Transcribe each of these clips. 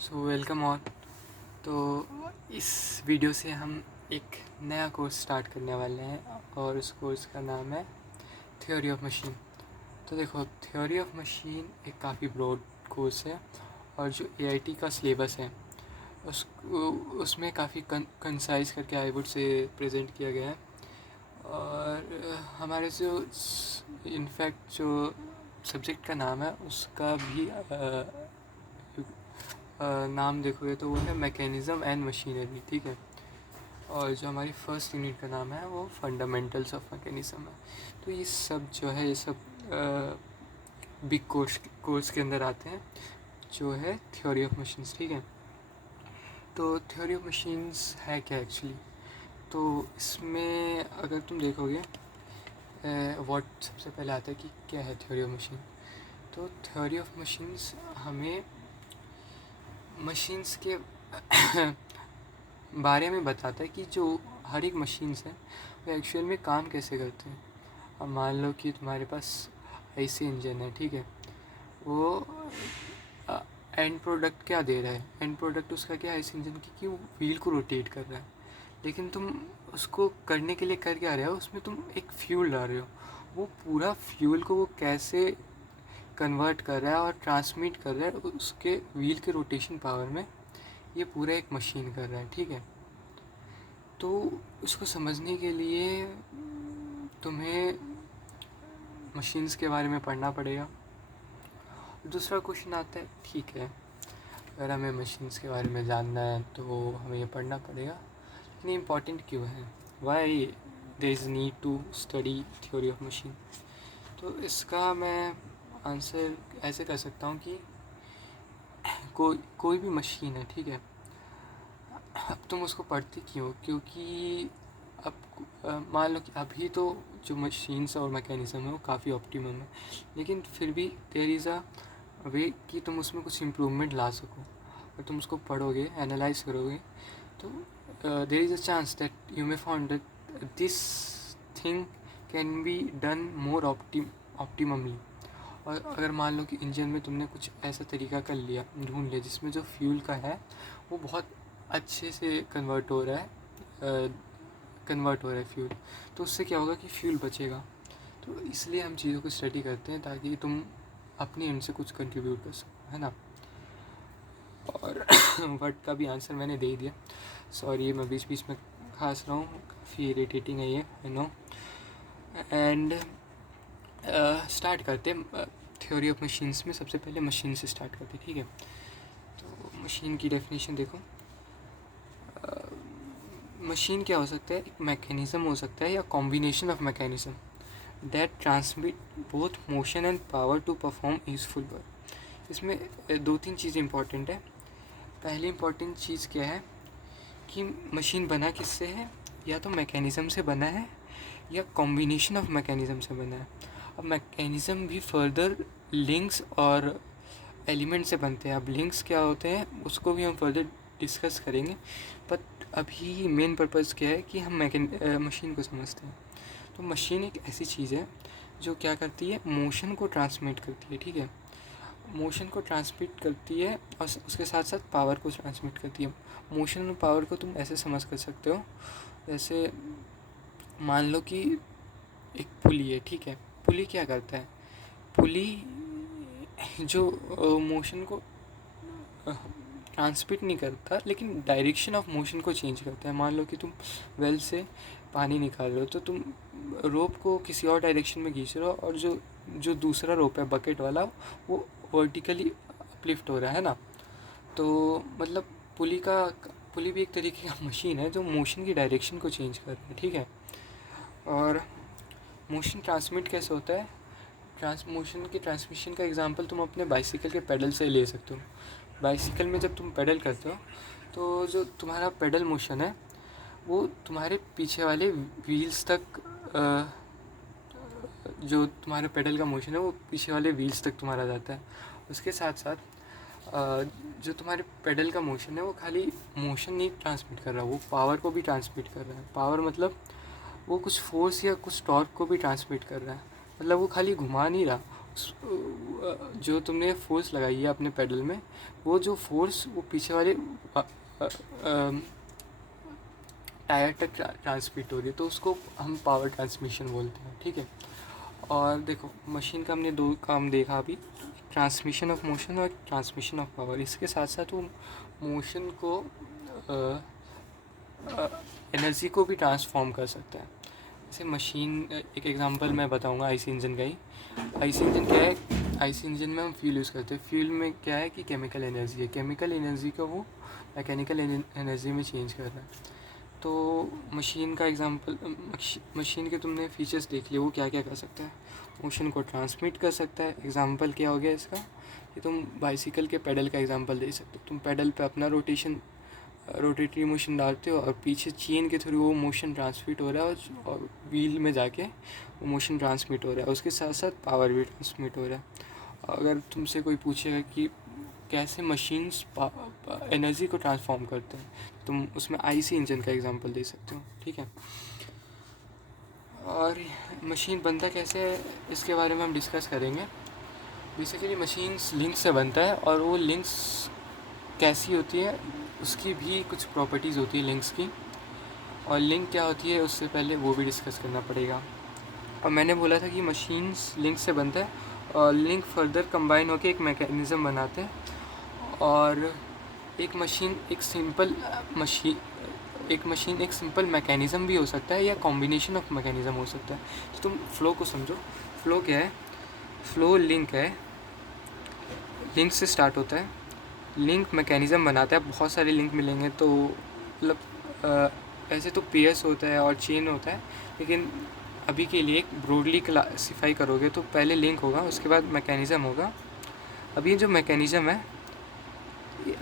So welcome all. तो इस video से हम एक नया कोर्स स्टार्ट करने वाले हैं और उस कोर्स का नाम है थ्योरी ऑफ मशीन। तो देखो, थ्योरी ऑफ मशीन एक काफ़ी ब्रॉड कोर्स है और जो एआईटी का सिलेबस है उस उसमें काफ़ी कंसाइज करके आई वुड से प्रेजेंट किया गया है। और हमारे जो इनफैक्ट जो सब्जेक्ट का नाम है उसका भी नाम देखोगे तो वो है मैकेनिज़्म एंड मशीनरी, ठीक है। और जो हमारी फर्स्ट यूनिट का नाम है वो फंडामेंटल्स ऑफ मैकेनिज़्म है। तो ये सब जो है ये सब बिग कोर्स के अंदर आते हैं, जो है थ्योरी ऑफ मशीन्स, ठीक है। तो थ्योरी ऑफ मशीन्स है क्या एक्चुअली? तो इसमें अगर तुम देखोगे व्हाट सबसे पहले आता है कि क्या है थ्योरी ऑफ मशीन। तो थ्योरी ऑफ मशीन्स हमें मशीन्स के बारे में बताता है कि जो हर एक मशीन्स हैं वो एक्चुअल में काम कैसे करते हैं। अब मान लो कि तुम्हारे पास ऐसे इंजन है, ठीक है। वो एंड प्रोडक्ट क्या दे रहा है? एंड प्रोडक्ट उसका क्या है इस इंजन की कि वो व्हील को रोटेट कर रहा है। लेकिन तुम उसको करने के लिए कर क्या रहे हो? उसमें तुम एक फ्यूल डाल रहे हो। वो पूरा फ्यूल को वो कैसे कन्वर्ट कर रहा है और ट्रांसमिट कर रहा है उसके व्हील के रोटेशन पावर में, ये पूरा एक मशीन कर रहा है, ठीक है। तो उसको समझने के लिए तुम्हें मशीन्स के बारे में पढ़ना पड़ेगा। दूसरा क्वेश्चन आता है, ठीक है, अगर हमें मशीन्स के बारे में जानना है तो हमें ये पढ़ना पड़ेगा, लेकिन इम्पॉर्टेंट क्यों है? Why there is need to study theory of machine? तो इसका मैं आंसर ऐसे कर सकता हूँ कि कोई भी मशीन है, ठीक है, अब तुम उसको पढ़ती क्यों? क्योंकि अब मान लो कि अभी तो जो मशीन्स और मैकेनिज़्म है वो काफ़ी ऑप्टिमम है, लेकिन फिर भी देयर इज़ अ वे कि तुम उसमें कुछ इम्प्रूवमेंट ला सको। और तुम उसको पढ़ोगे, एनालाइज करोगे, तो there is a chance that you may found that this thing can be done more optimally. और अगर मान लो कि इंजन में तुमने कुछ ऐसा तरीका कर लिया, ढूंढ लिया, जिसमें जो फ्यूल का है वो बहुत अच्छे से कन्वर्ट हो रहा है फ्यूल, तो उससे क्या होगा कि फ्यूल बचेगा। तो इसलिए हम चीज़ों को स्टडी करते हैं ताकि तुम अपनी एंड से कुछ कंट्रीब्यूट कर सको, है ना। और वर्ड का भी आंसर मैंने दे दिया, सॉरी मैं बीच बीच में खास रहा हूँ, काफ़ी इरिटेटिंग है ये, आई नो। एंड स्टार्ट करते हैं थ्योरी ऑफ मशीन्स में। सबसे पहले मशीन से स्टार्ट करते हैं, ठीक है। तो मशीन की डेफिनेशन देखो, मशीन क्या हो सकता है? एक मैकेनिज़्म हो सकता है या combination of mechanism that transmit both motion and power to perform useful work. इसमें दो तीन चीज़ें इंपॉर्टेंट है। पहली इंपॉर्टेंट चीज़ क्या है कि मशीन बना किससे है? या तो मैकेनिज़्म से बना है या कॉम्बिनेशन ऑफ मैकेनिज़्म से बना है। अब मैकेनिज़्म भी फर्दर लिंक्स और एलिमेंट से बनते हैं। अब लिंक्स क्या होते हैं उसको भी हम फर्दर डिस्कस करेंगे, बट अभी मेन पर्पज़ क्या है कि हम मशीन को समझते हैं। तो मशीन एक ऐसी चीज़ है जो क्या करती है? मोशन को ट्रांसमिट करती है, ठीक है। मोशन को ट्रांसमिट करती है और उसके साथ साथ पावर को ट्रांसमिट करती है। मोशन और पावर को तुम ऐसे समझ कर सकते हो, जैसे मान लो कि एक पुली है, ठीक है। पुली क्या करता है? पुली जो मोशन को ट्रांसमिट नहीं करता, लेकिन डायरेक्शन ऑफ मोशन को चेंज करता है। मान लो कि तुम वेल से पानी निकाल रहे हो, तो तुम रोप को किसी और डायरेक्शन में खींच रहे हो, और जो जो दूसरा रोप है बकेट वाला, वो वर्टिकली अपलिफ्ट हो रहा है ना। तो मतलब पुली भी एक तरीके का मशीन है जो मोशन की डायरेक्शन को चेंज कर रहा है, ठीक है। और मोशन ट्रांसमिट कैसे होता है? मोशन की ट्रांसमिशन का एग्जांपल तुम अपने बाइसिकल के पेडल से ले सकते हो। बाइसिकल में जब तुम पेडल करते हो तो जो तुम्हारा पेडल मोशन है वो तुम्हारे पीछे वाले व्हील्स तक जो तुम्हारे पेडल का मोशन है वो पीछे वाले व्हील्स तक तुम्हारा जाता है। उसके साथ साथ जो तुम्हारे पेडल का मोशन है वो खाली मोशन नहीं ट्रांसमिट कर रहा, वो पावर को भी ट्रांसमिट कर रहा है। पावर मतलब वो कुछ फोर्स या कुछ टॉर्क को भी ट्रांसमिट कर रहा है। मतलब वो खाली घुमा नहीं रहा, जो तुमने फोर्स लगाई है अपने पेडल में, वो जो फोर्स वो पीछे वाले टायर तक ट्रांसमिट हो रही है, तो उसको हम पावर ट्रांसमिशन बोलते हैं, ठीक है। और देखो मशीन का हमने दो काम देखा अभी, ट्रांसमिशन ऑफ मोशन और ट्रांसमिशन ऑफ पावर। इसके साथ साथ वो मोशन को एनर्जी को भी ट्रांसफॉर्म कर सकता है। जैसे मशीन, एक एग्जांपल मैं बताऊंगा आईसी इंजन का ही। आईसी इंजन क्या है, आईसी इंजन में हम फ्यूल यूज़ करते हैं। फ्यूल में क्या है कि केमिकल एनर्जी है, केमिकल एनर्जी को वो मैकेनिकल एनर्जी में चेंज कर रहा है। तो मशीन का एग्जांपल, मशीन के तुमने फीचर्स देख लिए, वो क्या क्या कर सकता है। मोशन को ट्रांसमिट कर सकता है। एग्जांपल क्या हो गया इसका, कि तुम बाइसिकल के पेडल का एग्जांपल दे सकते हो। तुम पेडल पे अपना रोटेटरी मोशन डालते हो और पीछे चेन के थ्रू वो मोशन ट्रांसमिट हो रहा है और व्हील में जाके वो मोशन ट्रांसमिट हो रहा है। उसके साथ साथ पावर भी ट्रांसमिट हो रहा है। अगर तुमसे कोई पूछेगा कि कैसे मशीन्स एनर्जी को ट्रांसफॉर्म करते हैं, तुम उसमें आईसी इंजन का एग्जांपल दे सकते हो, ठीक है। और मशीन बनता कैसे है इसके बारे में हम डिस्कस करेंगे। बेसिकली मशीन्स लिंक से बनता है, और वो लिंक्स कैसी होती है उसकी भी कुछ प्रॉपर्टीज़ होती है लिंक्स की, और लिंक क्या होती है उससे पहले वो भी डिस्कस करना पड़ेगा। और मैंने बोला था कि मशीन्स लिंक से बनता है, और लिंक फर्दर कंबाइन होकर एक मैकेनिज़्म बनाते हैं। और एक मशीन एक सिंपल मैकेनिज़्म भी हो सकता है, या कॉम्बिनेशन ऑफ मैकेनिज़्म हो सकता है। तो तुम फ्लो को समझो। फ्लो क्या है, फ्लो लिंक है, लिंक से स्टार्ट होता है, लिंक मैकेनिज़्म बनाता है। बहुत सारे लिंक मिलेंगे तो मतलब ऐसे तो पेयर्स होता है और चेन होता है, लेकिन अभी के लिए एक ब्रॉडली क्लासीफाई करोगे तो पहले लिंक होगा, उसके बाद मैकेनिज़्म होगा। अभी जो मैकेनिज़्म है,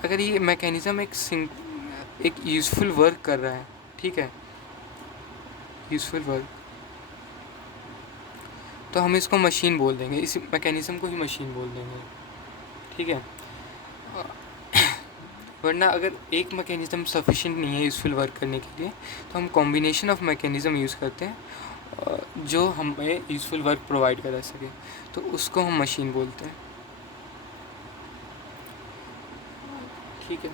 अगर ये मैकेनिज़्म एक यूज़फुल वर्क कर रहा है, ठीक है, यूज़फुल वर्क, तो हम इसको मशीन बोल देंगे, इस मैकेनिज़्म को ही मशीन बोल देंगे, ठीक है। वरना अगर एक मैकेनिज़्म सफिशिएंट नहीं है यूज़फुल वर्क करने के लिए, तो हम कॉम्बिनेशन ऑफ मैकेनिज़्म यूज़ करते हैं जो हमें यूज़फुल वर्क प्रोवाइड करा सके, तो उसको हम मशीन बोलते हैं, ठीक है।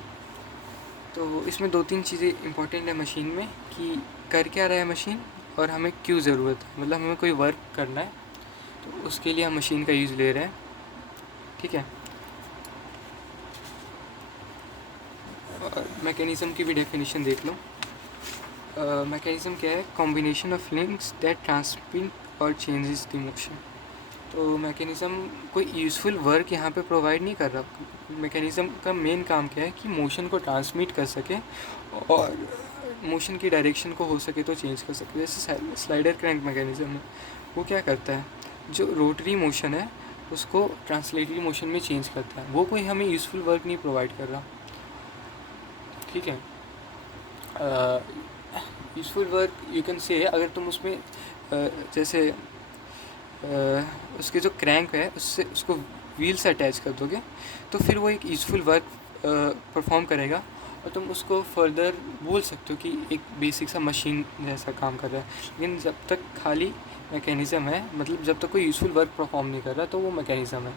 तो इसमें दो तीन चीज़ें इंपॉर्टेंट है मशीन में, कि कर क्या रहा है मशीन और हमें क्यों ज़रूरत है। मतलब हमें कोई वर्क करना है तो उसके लिए हम मशीन का यूज़ ले रहे हैं, ठीक है। और मैकेनिज़्म की भी डेफिनेशन देख लो। मैकेनिज़्म क्या है, combination of links that transmit और चेंजेस द मोशन। तो मैकेनिज़्म कोई यूज़फुल वर्क यहाँ पे प्रोवाइड नहीं कर रहा। मैकेनिज़्म का मेन काम क्या है कि मोशन को ट्रांसमिट कर सके और मोशन की डायरेक्शन को हो सके तो चेंज कर सके। जैसे स्लाइडर क्रैंक मैकेनिज़्म है, वो क्या करता है, जो रोटरी मोशन है उसको ट्रांसलेटरी मोशन में चेंज करता है। वो कोई हमें यूज़फुल वर्क नहीं प्रोवाइड कर रहा, ठीक है। यूज़फुल वर्क यू कैन से, अगर तुम उसमें जैसे उसके जो क्रैंक है उससे उसको व्हील से अटैच कर दोगे तो फिर वो एक यूज़फुल वर्क परफॉर्म करेगा, और तुम उसको फर्दर बोल सकते हो कि एक बेसिक सा मशीन जैसा काम कर रहा है। लेकिन जब तक खाली मैकेनिज़्म है, मतलब जब तक कोई यूज़फुल वर्क परफॉर्म नहीं कर रहा, तो वो मैकेनिज़्म है।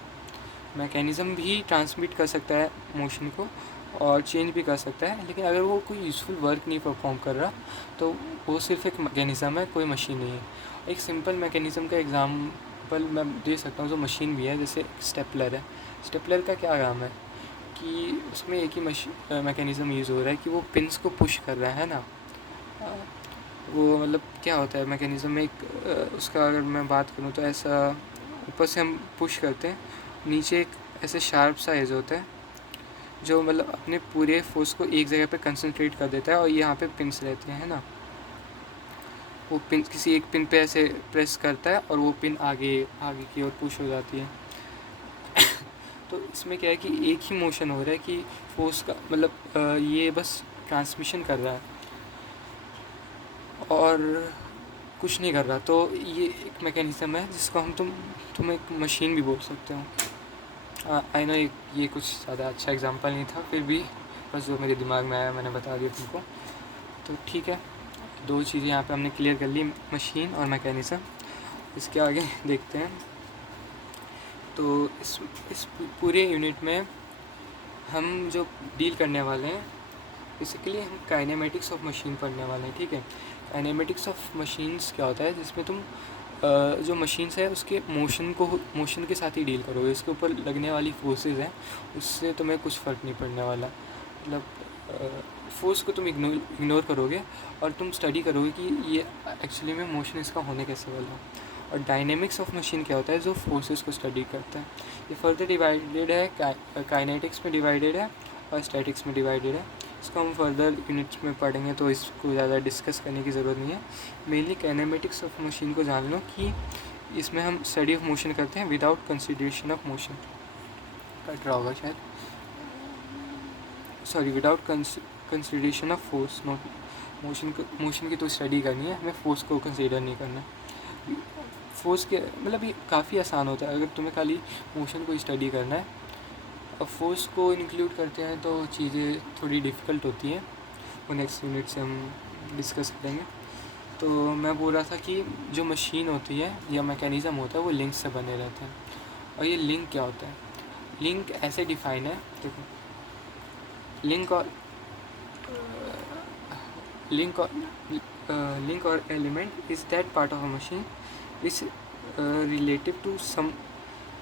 मैकेनिज़्म भी ट्रांसमिट कर सकता है मोशन को और चेंज भी कर सकता है, लेकिन अगर वो कोई यूज़फुल वर्क नहीं परफॉर्म कर रहा तो वो सिर्फ एक मैकेनिज़्म है, कोई मशीन नहीं है। एक सिंपल मैकेनिज़्म का एग्जांपल मैं दे सकता हूँ जो मशीन भी है, जैसे स्टेपलर है। स्टेपलर का क्या काम है कि उसमें एक ही मैकेनिज़्म यूज़ हो रहा है कि वो पिन्स को पुश कर रहा है ना। वो मतलब क्या होता है मैकेनिज़्म में, एक उसका अगर मैं बात करूँ तो ऐसा ऊपर से हम पुश करते हैं, नीचे एक ऐसे शार्प सा एज होता है जो मतलब अपने पूरे फोर्स को एक जगह पे कंसंट्रेट कर देता है, और यहाँ पे पिन्स रहते हैं ना, वो पिन किसी एक पिन पे ऐसे प्रेस करता है और वो पिन आगे आगे की ओर पुश हो जाती है। तो इसमें क्या है कि एक ही मोशन हो रहा है कि फोर्स का मतलब ये बस ट्रांसमिशन कर रहा है और कुछ नहीं कर रहा। तो ये एक मैकेनिज़्म है जिसको हम तुम एक मशीन भी बोल सकते हो। आई नो ये कुछ ज़्यादा अच्छा एग्जांपल नहीं था, फिर भी बस जो मेरे दिमाग में आया मैंने बता दिया तुमको। तो ठीक है, दो चीज़ें यहाँ पे हमने क्लियर कर ली, मशीन और मैकेनिज़्म। इसके आगे देखते हैं तो इस पूरे यूनिट में हम जो डील करने वाले हैं, बेसिकली हम काइनेमेटिक्स ऑफ मशीन पढ़ने वाले हैं, ठीक है। काइनेमेटिक्स ऑफ मशीन्स क्या होता है, जिसमें तुम जो मशीन्स है उसके मोशन के साथ ही डील करोगे। इसके ऊपर लगने वाली फोर्सेस हैं, उससे तुम्हें कुछ फ़र्क नहीं पड़ने वाला। मतलब फोर्स को तुम इग्नोर करोगे और तुम स्टडी करोगे कि ये एक्चुअली में मोशन इसका होने कैसे वाला। और डायनेमिक्स ऑफ मशीन क्या होता है, जो फोर्सेस को स्टडी करता है। ये फर्दर डिवाइडेड है, काइनेटिक्स में डिवाइडेड है और स्टैटिक्स में डिवाइडेड है। इसको हम फर्दर यूनिट्स में पढ़ेंगे, तो इसको ज़्यादा डिस्कस करने की ज़रूरत नहीं है। मेनली काइनेमेटिक्स ऑफ मशीन को जान लो कि इसमें हम स्टडी ऑफ मोशन करते हैं without consideration of motion. Cut रहा होगा शायद, sorry, without consideration of force. Not motion की तो स्टडी करनी है, हमें फोर्स को कंसिडर नहीं करना। फोर्स के मतलब ये काफ़ी आसान होता है अगर तुम्हें खाली मोशन को स्टडी करना है। अब फोर्स को इंक्लूड करते हैं तो चीज़ें थोड़ी डिफ़िकल्ट होती हैं, वो नेक्स्ट यूनिट से हम डिस्कस करेंगे। तो मैं बोल रहा था कि जो मशीन होती है या मैकेनिज़्म होता है वो लिंक से बने रहते हैं। और ये लिंक क्या होता है, लिंक ऐसे डिफाइन है, देखो, लिंक और element is that part of a machine which relative to some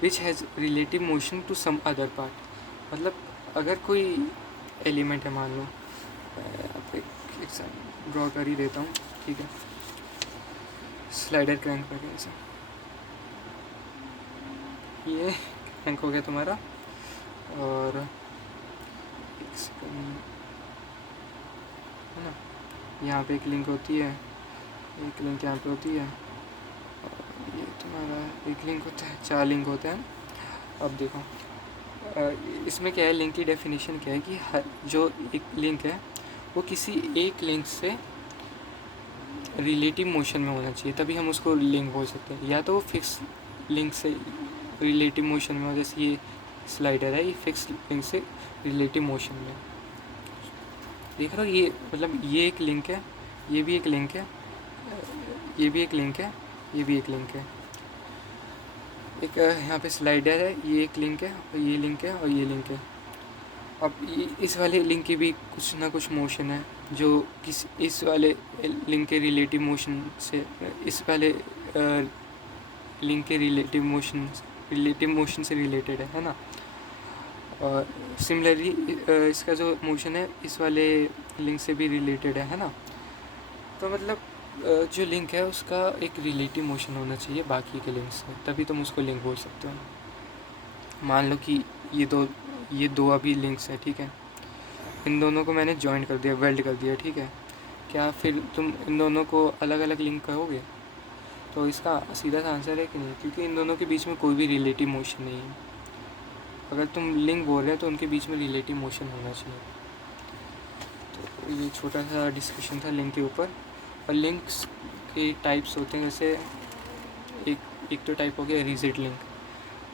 which has relative motion to some other part. मतलब अगर कोई एलिमेंट है, मान लो आप एक ड्रॉ कर ही देता हूँ, ठीक है। स्लाइडर क्रैंक करके ऐसे, ये क्रैंक हो गया तुम्हारा। और एक सेकंड है ना, यहाँ पे एक लिंक होती है, एक लिंक यहाँ पे होती है, और ये तुम्हारा एक लिंक होता है, 4 लिंक होते हैं। अब देखो इसमें क्या है, लिंक की डेफिनेशन क्या है कि हर जो एक लिंक है वो किसी एक लिंक से रिलेटिव मोशन में होना चाहिए, तभी हम उसको लिंक बोल सकते हैं। या तो वो फिक्स लिंक से रिलेटिव मोशन में हो, जैसे ये स्लाइडर है, ये फिक्स लिंक से रिलेटिव मोशन में। देख रहे हो, ये मतलब ये एक लिंक है, ये भी एक लिंक है, ये भी एक लिंक है, ये भी एक लिंक है। एक यहाँ पे स्लाइडर है, ये एक लिंक है, और ये लिंक है, और ये लिंक है। अब इस वाले लिंक की भी कुछ ना कुछ मोशन है जो इस वाले लिंक के रिलेटिव मोशन से, इस वाले लिंक के रिलेटिव मोशन से रिलेटेड है ना। और सिमिलरली इसका जो मोशन है इस वाले लिंक से भी रिलेटेड है ना। तो मतलब जो लिंक है उसका एक रिलेटिव मोशन होना चाहिए बाकी के लिंक से, तभी तुम उसको लिंक बोल सकते हो। मान लो कि ये दो अभी लिंक्स हैं, ठीक है। इन दोनों को मैंने जॉइन कर दिया, वेल्ड कर दिया, ठीक है। क्या फिर तुम इन दोनों को अलग अलग लिंक कहोगे? तो इसका सीधा सा आंसर है कि नहीं, क्योंकि इन दोनों के बीच में कोई भी रिलेटिव मोशन नहीं है। अगर तुम लिंक बोल रहे हो तो उनके बीच में रिलेटिव मोशन होना चाहिए। तो ये छोटा सा डिस्कशन था लिंक के ऊपर। और लिंक्स के टाइप्स होते हैं, जैसे एक तो टाइप हो गया रिजिड लिंक।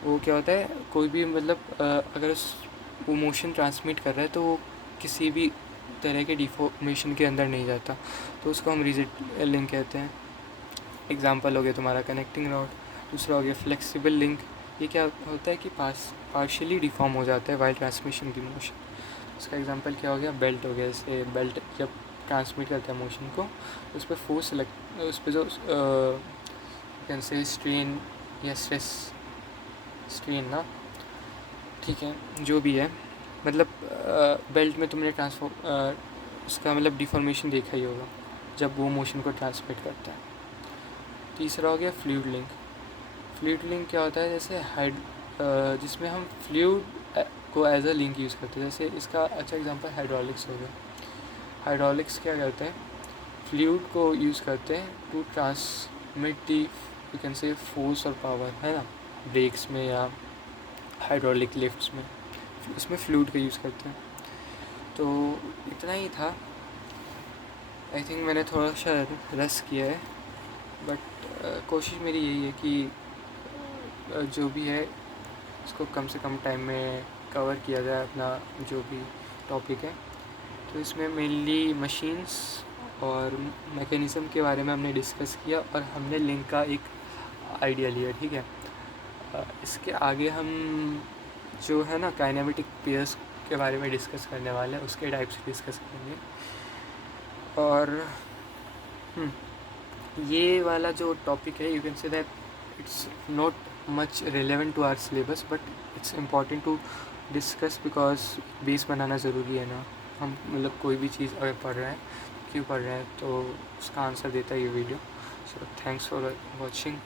वो क्या होता है, कोई भी मतलब अगर वो मोशन ट्रांसमिट कर रहा है तो वो किसी भी तरह के डिफॉर्मेशन के अंदर नहीं जाता, तो उसको हम रिजिड लिंक कहते हैं। एग्जांपल हो गया तुम्हारा कनेक्टिंग रॉड। दूसरा हो गया फ्लेक्सिबल लिंक। ये क्या होता है कि पार्शियली डिफॉर्म हो जाता है वाइल ट्रांसमिशन की मोशन। उसका एग्जांपल क्या हो गया, बेल्ट हो गया। जैसे बेल्ट जब ट्रांसमिट करता है मोशन को, उस पर फोर्स उस पर जो कैसे स्ट्रेन या स्ट्रेन ना, ठीक है, जो भी है, मतलब बेल्ट में तुमने उसका मतलब डिफॉर्मेशन देखा ही होगा जब वो मोशन को ट्रांसमिट करता है। तीसरा हो गया फ्लूइड लिंक। फ्लूइड लिंक क्या होता है, जैसे जिसमें हम फ्लूइड को एज अ लिंक यूज़ करते हैं। जैसे इसका अच्छा एग्जांपल हाइड्रोलिक्स हो गया। हाइड्रोलिक्स क्या करते हैं, फ्लूइड को यूज़ करते हैं to transmit the you can say force और पावर, है ना, ब्रेक्स में या हाइड्रोलिक लिफ्ट्स में, उसमें फ्लूइड का यूज़ करते हैं। तो इतना ही था। आई थिंक मैंने थोड़ा सा रस किया है, बट कोशिश मेरी यही है कि जो भी है उसको कम से कम टाइम में कवर किया जाए, अपना जो भी टॉपिक है। तो इसमें मेनली मशीन्स और मैकेनिज़्म के बारे में हमने डिस्कस किया और हमने लिंक का एक आइडिया लिया, ठीक है। इसके आगे हम जो है ना काइनेमेटिक पेयर्स के बारे में डिस्कस करने वाले हैं, उसके टाइप्स डिस्कस करेंगे। और ये वाला जो टॉपिक है, you can say that it's not much relevant to our syllabus, but it's important to discuss because base बनाना ज़रूरी है ना। हम मतलब कोई भी चीज़ अगर पढ़ रहे हैं, क्यों पढ़ रहे हैं, तो उसका आंसर देता है ये video. So thanks for watching.